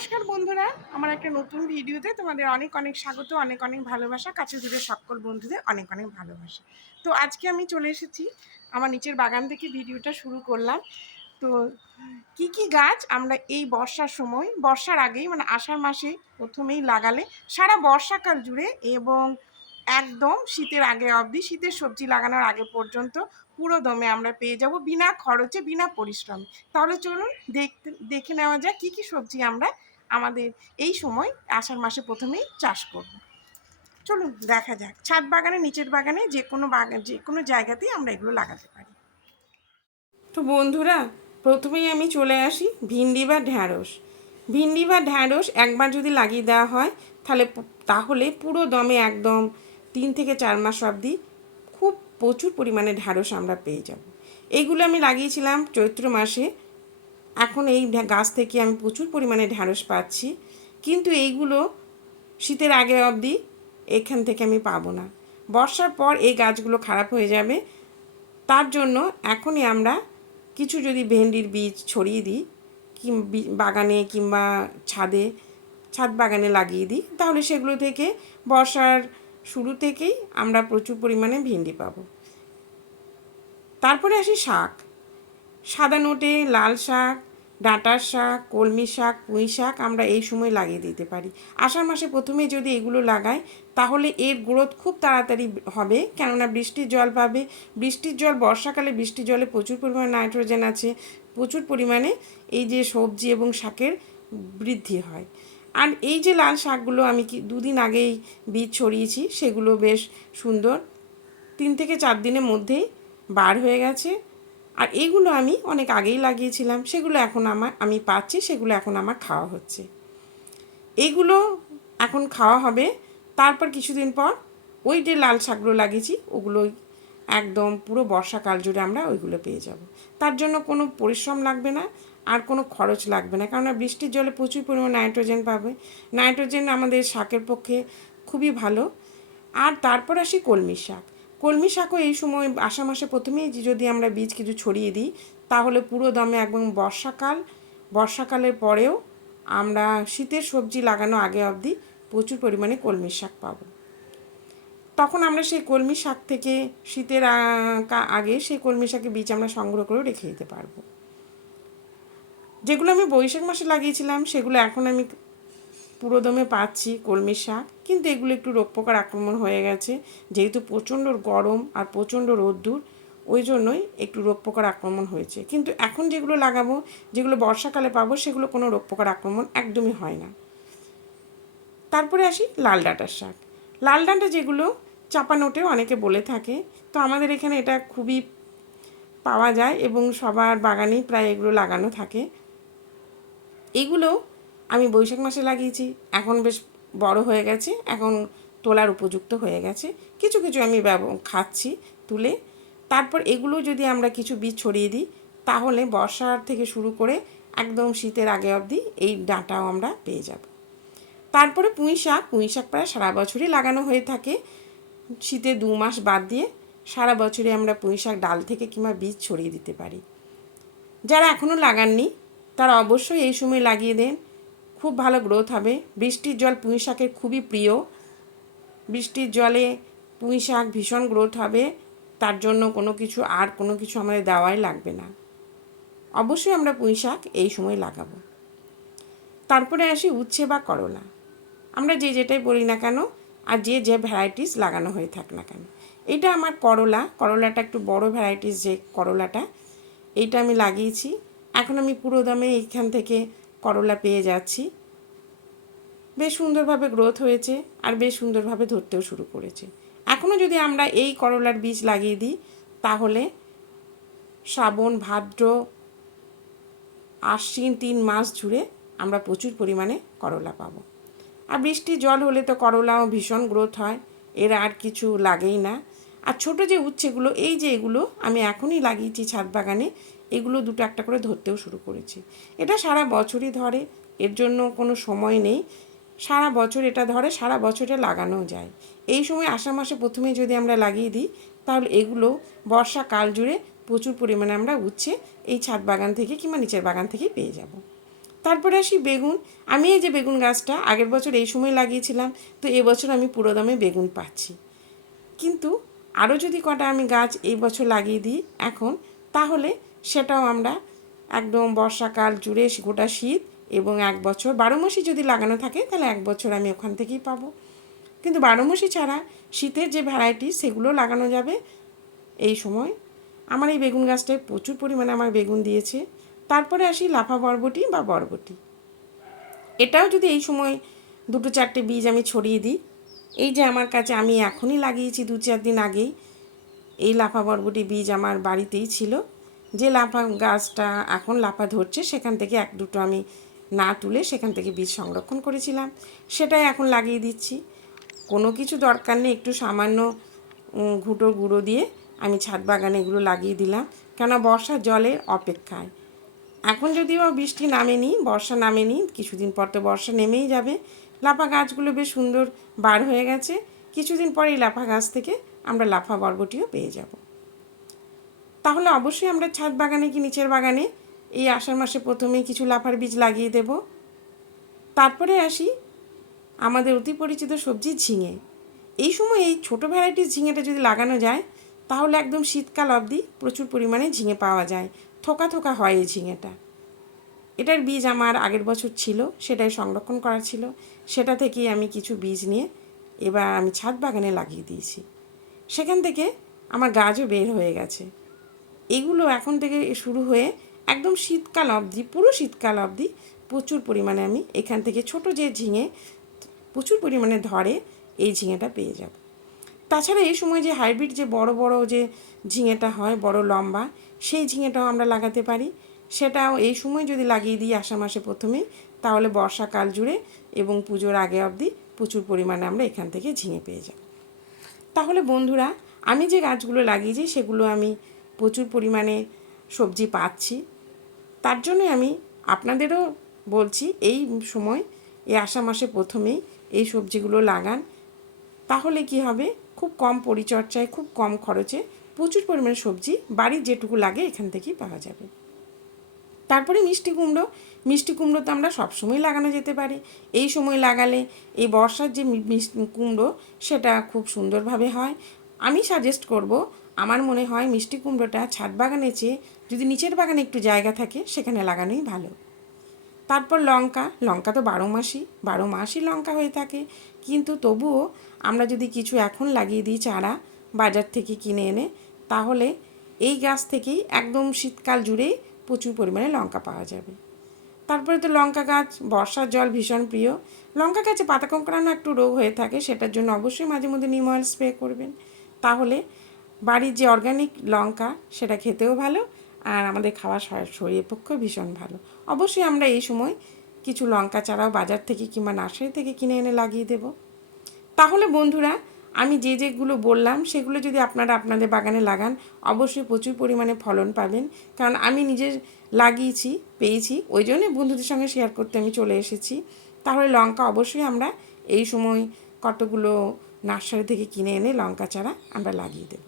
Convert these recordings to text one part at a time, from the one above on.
নমস্কার বন্ধুরা, আমার একটা নতুন ভিডিওতে তোমাদের অনেক অনেক স্বাগত, অনেক অনেক ভালোবাসা। কাছে দূরের সকল বন্ধুদের অনেক অনেক ভালোবাসা। তো আজকে আমি চলে এসেছি আমার নিচের বাগান থেকে ভিডিওটা শুরু করলাম। তো কি কি গাছ আমরা এই বর্ষার সময়, বর্ষার আগেই মানে আষাঢ় মাসে প্রথমেই লাগালে সারা বর্ষাকাল জুড়ে এবং একদম শীতের আগে অবধি, শীতের সবজি লাগানোর আগে পর্যন্ত পুরো দমে আমরা পেয়ে যাব বিনা খরচে, বিনা পরিশ্রমে। তাহলে চলুন দেখে নেওয়া যাক কী কী সবজি আমরা আমাদের এই সময় আষাঢ় মাসে প্রথমেই চাষ করব। চলুন দেখা যাক। ছাদ বাগানে, নিচের বাগানে, যে কোনো জায়গাতেই আমরা এগুলো লাগাতে পারি। তো বন্ধুরা, প্রথমেই আমি চলে আসি ভিন্ডি বা ঢ্যাঁড়স। ভিন্ডি বা ঢ্যাঁড়স একবার যদি লাগিয়ে দেওয়া হয় তাহলে পুরো দমে একদম 3 থেকে 4 মাস অবধি খুব প্রচুর পরিমাণে ঢ্যাঁড়স আমরা পেয়ে যাব। এইগুলো আমি লাগিয়েছিলাম চৈত্র মাসে। এখন এই গাছ থেকে আমি প্রচুর পরিমাণে ঢ্যাঁড়স পাচ্ছি, কিন্তু এইগুলো শীতের আগে অবধি এখান থেকে আমি পাবো না। বর্ষার পর এই গাছগুলো খারাপ হয়ে যাবে। তার জন্য এখনই আমরা কিছু যদি ভেন্ডির বীজ ছড়িয়ে দিই বাগানে কিংবা ছাদ বাগানে লাগিয়ে দিই, তাহলে সেগুলো থেকে বর্ষার শুরু থেকেই আমরা প্রচুর পরিমাণে ভেন্ডি পাবো। তারপরে আসি শাক। সাদা নোটে লাল শাক, ডাঁটার শাক, কলমি শাক, পুঁই শাক আমরা এই সময় লাগিয়ে দিতে পারি। আষাঢ় মাসে প্রথমে যদি এগুলো লাগাই তাহলে এর গ্রোথ খুব তাড়াতাড়ি হবে, কেননা বৃষ্টির জল পাবে। বৃষ্টির জল, বর্ষাকালে বৃষ্টির জলে প্রচুর পরিমাণে নাইট্রোজেন আছে, প্রচুর পরিমাণে এই যে সবজি এবং শাকের বৃদ্ধি হয়। আর এই যে লাল শাকগুলো আমি 2 দিন আগেই বীজ ছড়িয়েছি, সেগুলো বেশ সুন্দর 3 থেকে 4 দিনের মধ্যেই বার হয়ে গেছে। আর এগুলো আমি অনেক আগেই লাগিয়েছিলাম, সেগুলো এখন আমি পাচ্ছি, সেগুলো এখন আমার খাওয়া হচ্ছে। এইগুলো এখন খাওয়া হবে। তারপর কিছুদিন পর ওই যে লাল শাকগুলো লাগিয়েছি ওগুলো একদম পুরো বর্ষাকাল জুড়ে আমরা ওইগুলো পেয়ে যাব। তার জন্য কোনো পরিশ্রম লাগবে না, আর কোনো খরচ লাগবে না, কেননা বৃষ্টির জলে প্রচুর পরিমাণ নাইট্রোজেন পাবে। নাইট্রোজেন আমাদের শাকের পক্ষে খুবই ভালো। আর তারপর আসি কলমি শাক। কলমি শাকও এই সময় আষাঢ় মাসে প্রথমেই যদি আমরা বীজ কিছু ছড়িয়ে দিই তাহলে পুরো দমে একদম বর্ষাকালের পরেও আমরা শীতের সবজি লাগানো আগে অবধি প্রচুর পরিমাণে কলমি শাক পাবো। তখন আমরা সেই কলমি শাক থেকে শীতের আগে সেই কলমি শাকের বীজ আমরা সংগ্রহ করে রেখে দিতে পারবো। যেগুলো আমি বৈশাখ মাসে লাগিয়েছিলাম সেগুলো এখন আমি পুরোদমে পাচ্ছি কলমি শাক, কিন্তু এগুলো একটু রোগ পোকার আক্রমণ হয়ে গেছে। যেহেতু প্রচণ্ড গরম আর প্রচণ্ড রোদ্দুর, ওই জন্যই একটু রোগ পোকার আক্রমণ হয়েছে। কিন্তু এখন যেগুলো লাগাবো, যেগুলো বর্ষাকালে পাবো, সেগুলো কোনো রোগ পোকার আক্রমণ একদমই হয় না। তারপরে আসি লাল ডাঁটার শাক। লাল ডাঁটা যেগুলো চাপানোটেও অনেকে বলে থাকে, তো আমাদের এখানে এটা খুবই পাওয়া যায় এবং সবার বাগানেই প্রায় এগুলো লাগানো থাকে। এগুলো আমি বৈশাখ মাসে লাগিয়েছি, এখন বেশ বড় হয়ে গেছে, এখন তোলার উপযুক্ত হয়ে গেছে। কিছু কিছু আমি খাচ্ছি তুলে। তারপর এগুলো যদি আমরা কিছু বীজ ছড়িয়ে দিই তাহলে বর্ষার থেকে শুরু করে একদম শীতের আগে অবধি এই ডাঁটাও আমরা পেয়ে যাব। তারপরে পুঁই শাক প্রায় সারা বছরই লাগানো হয়ে থাকে। শীতে 2 মাস বাদ দিয়ে সারা বছরই আমরা পুঁই শাক ডাল থেকে কিংবা বীজ ছড়িয়ে দিতে পারি। যারা এখনও লাগাননি তারা অবশ্যই এই সময় লাগিয়ে দেন, খুব ভালো গ্রোথ হবে। বৃষ্টির জল পুঁই শাকের খুবই প্রিয়। বৃষ্টির জলে পুঁই শাক ভীষণ গ্রোথ হবে, তার জন্য কোনো কিছু আমাদের দেওয়াই লাগবে না। অবশ্যই আমরা পুঁই শাক এই সময় লাগাবো। তারপরে আসি উচ্ছে বা করলা। আমরা যেটাই বলি না কেন আর যে ভ্যারাইটিস লাগানো হয়ে থাক না কেন, এটা আমার করলাটা একটু বড় ভ্যারাইটিস, যে করলাটা এইটা আমি লাগিয়েছি। এখন আমি পুরো দামে এইখান থেকে করলা পেয়ে যাচ্ছি। বেশ সুন্দরভাবে গ্রোথ হয়েছে আর বেশ সুন্দরভাবে ধরতেও শুরু করেছে। এখনও যদি আমরা এই করলার বীজ লাগিয়ে দিই তাহলে শ্রাবণ, ভাদ্র, আশ্বিন 3 মাস জুড়ে আমরা প্রচুর পরিমাণে করলা পাবো। আর বৃষ্টির জল হলে তো করলাও ভীষণ গ্রোথ হয়, এর আর কিছু লাগেই না। আর ছোটো যে উচ্ছেগুলো, এই যে এগুলো আমি এখনই লাগিয়েছি ছাদ বাগানে, এগুলো 2-1 করে ধরতেও শুরু করেছি। এটা সারা বছরই ধরে, এর জন্য কোনো সময় নেই। সারা বছর এটা ধরে, সারা বছরে লাগানোও যায়। এই সময় আষাঢ় মাসে প্রথমে যদি আমরা লাগিয়ে দিই তাহলে এগুলো বর্ষাকাল জুড়ে প্রচুর পরিমাণে আমরা উচ্ছে এই ছাদ বাগান থেকে কিংবা নিচের বাগান থেকেই পেয়ে যাব। তারপরে আসি বেগুন। আমি এই যে বেগুন গাছটা আগের বছর এই সময় লাগিয়েছিলাম, তো এবছর আমি পুরো দমে বেগুন পাচ্ছি। কিন্তু আরও যদি কটা আমি গাছ এই বছর লাগিয়ে দিই এখন, তাহলে সেটাও আমরা একদম বর্ষাকাল জুড়ে গোটা শীত এবং 1 বছর 12 মাসই যদি লাগানো থাকে তাহলে 1 বছর আমি ওখান থেকেই পাবো। কিন্তু 12 মাসি ছাড়া শীতের যে ভ্যারাইটি সেগুলো লাগানো যাবে এই সময়। আমার এই বেগুন গাছটায় প্রচুর পরিমাণে আমার বেগুন দিয়েছে। তারপরে আসি লাফা বরবটি বা বরবটি। এটাও যদি এই সময় 2-4টে বীজ আমি ছড়িয়ে দিই, এই যে আমার কাছে আমি এখনই লাগিয়েছি 2-4 দিন আগেই, এই লাফা বরবটি বীজ আমার বাড়িতেই ছিল। যে লাফা গাছটা এখন লাফা ধরছে সেখান থেকে 1-2টো আমি না তুলে সেখান থেকে বীজ সংরক্ষণ করেছিলাম, সেটাই এখন লাগিয়ে দিচ্ছি। কোনো কিছু দরকার নেই, একটু সামান্য ঘুঁটো গুঁড়ো দিয়ে আমি ছাদ বাগানে এগুলো লাগিয়ে দিলাম, কেন বর্ষার জলের অপেক্ষায়। এখন যদিও বৃষ্টি নামেনি, বর্ষা নামেনি, কিছুদিন পর তো বর্ষা নেমেই যাবে। লাফা গাছগুলো বেশ সুন্দর বার হয়ে গেছে, কিছুদিন পরেই লাফা গাছ থেকে আমরা লাফা বরবটিও পেয়ে যাব। তাহলে অবশ্যই আমরা ছাদ বাগানে কি নিচের বাগানে এই আষাঢ় মাসে প্রথমেই কিছু লাফার বীজ লাগিয়ে দেব। তারপরে আসি আমাদের অতি পরিচিত সবজি ঝিঙে। এই সময় এই ছোটো ভ্যারাইটির ঝিঙেটা যদি লাগানো যায় তাহলে একদম শীতকাল অবধি প্রচুর পরিমাণে ঝিঙে পাওয়া যায়। থোকা থোকা হয় এই ঝিঙেটা। এটার বীজ আমার আগের বছর ছিল, সেটাই সংরক্ষণ করা ছিল, সেটা থেকেই আমি কিছু বীজ নিয়ে এবার আমি ছাদ বাগানে লাগিয়ে দিয়েছি। সেখান থেকে আমার গাছও বের হয়ে গেছে। এগুলো এখন থেকে শুরু হয়ে একদম শীতকাল অবধি, পুরো শীতকাল অবধি প্রচুর পরিমাণে আমি এখান থেকে ছোট যে ঝিঙে প্রচুর পরিমাণে ধরে এই ঝিঙেটা পেয়ে যাব। তাছাড়া এই সময় যে হাইব্রিড যে বড় বড় যে ঝিঙেটা হয় বড় লম্বা, সেই ঝিঙেটাও আমরা লাগাতে পারি। সেটাও এই সময় যদি লাগিয়ে দিই আষাঢ় মাসে প্রথমেই, তাহলে বর্ষাকাল জুড়ে এবং পুজোর আগে অবধি প্রচুর পরিমাণে আমরা এখান থেকে ঝিঙে পেয়ে যাব। তাহলে বন্ধুরা, আমি যে গাছগুলো লাগিয়েছি সেগুলো আমি প্রচুর পরিমাণে সবজি পাচ্ছি। তার জন্য আমি আপনাদেরও বলছি এই সময় এই আষাঢ় মাসে প্রথমেই এই সবজিগুলো লাগান। তাহলে কি হবে, খুব কম পরিচর্যায় খুব কম খরচে প্রচুর পরিমাণে সবজি বাড়ির যেটুকু লাগে এখান থেকেই পাওয়া যাবে। তারপরে মিষ্টি কুমড়ো তো আমরা সবসময় লাগানো যেতে পারে। এই সময় লাগালে এই বর্ষার যে মিষ্টি কুমড়ো সেটা খুব সুন্দরভাবে হয়। আমি সাজেস্ট করব, আমার মনে হয় মিষ্টি কুমড়োটা ছাদ বাগানের চেয়ে যদি নিচের বাগানে একটু জায়গা থাকে সেখানে লাগানোই ভালো। তারপর লঙ্কা তো 12 মাসই লঙ্কা হয়ে থাকে, কিন্তু তবুও আমরা যদি কিছু এখন লাগিয়ে দিই চারা বাজার থেকে কিনে এনে, তাহলে এই গাছ থেকেই একদম শীতকাল জুড়েই প্রচুর পরিমাণে লঙ্কা পাওয়া যাবে। তারপরে তো লঙ্কা গাছ বর্ষার জল ভীষণ প্রিয়। লঙ্কা গাছে পাতা কোঁকড়ানো একটু রোগ হয়ে থাকে, সেটার জন্য অবশ্যই মাঝে মধ্যে নিম অয়েল স্প্রে করবেন। তাহলে বাড়ির যে অর্গানিক লঙ্কা সেটা খেতেও ভালো, আর আমাদের খাওয়া শরীরের পক্ষেও ভীষণ ভালো। অবশ্যই আমরা এই সময় কিছু লঙ্কা চারাও বাজার থেকে কিংবা নার্সারি থেকে কিনে এনে লাগিয়ে দেব। তাহলে বন্ধুরা, আমি যেগুলো বললাম সেগুলো যদি আপনারা আপনাদের বাগানে লাগান অবশ্যই প্রচুর পরিমাণে ফলন পাবেন। কারণ আমি নিজে লাগিয়েছি, পেয়েছি, ওই জন্যই বন্ধুদের সঙ্গে শেয়ার করতে আমি চলে এসেছি। তাহলে লঙ্কা অবশ্যই আমরা এই সময় কতগুলো নার্সারি থেকে কিনে এনে লঙ্কা চারা আমরা লাগিয়ে দেব।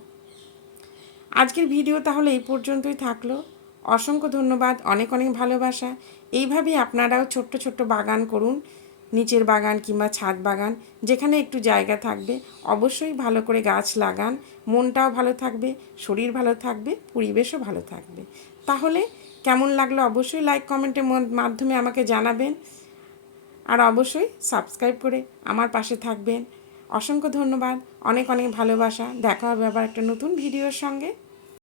আজকের ভিডিও তাহলে এই পর্যন্তই থাকলো। অসংখ্য ধন্যবাদ, অনেক অনেক ভালোবাসা। এইভাবেই আপনারাও ছোট্ট ছোট্ট বাগান করুন, নিচের বাগান কিংবা ছাদ বাগান, যেখানে একটু জায়গা থাকবে অবশ্যই ভালো করে গাছ লাগান। মনটাও ভালো থাকবে, শরীর ভালো থাকবে, পরিবেশও ভালো থাকবে। তাহলে কেমন লাগলো অবশ্যই লাইক কমেন্টের মাধ্যমে আমাকে জানাবেন, আর অবশ্যই সাবস্ক্রাইব করে আমার পাশে থাকবেন। অসংখ্য ধন্যবাদ, অনেক অনেক ভালোবাসা। দেখা হবে আবার একটা নতুন ভিডিওর সঙ্গে।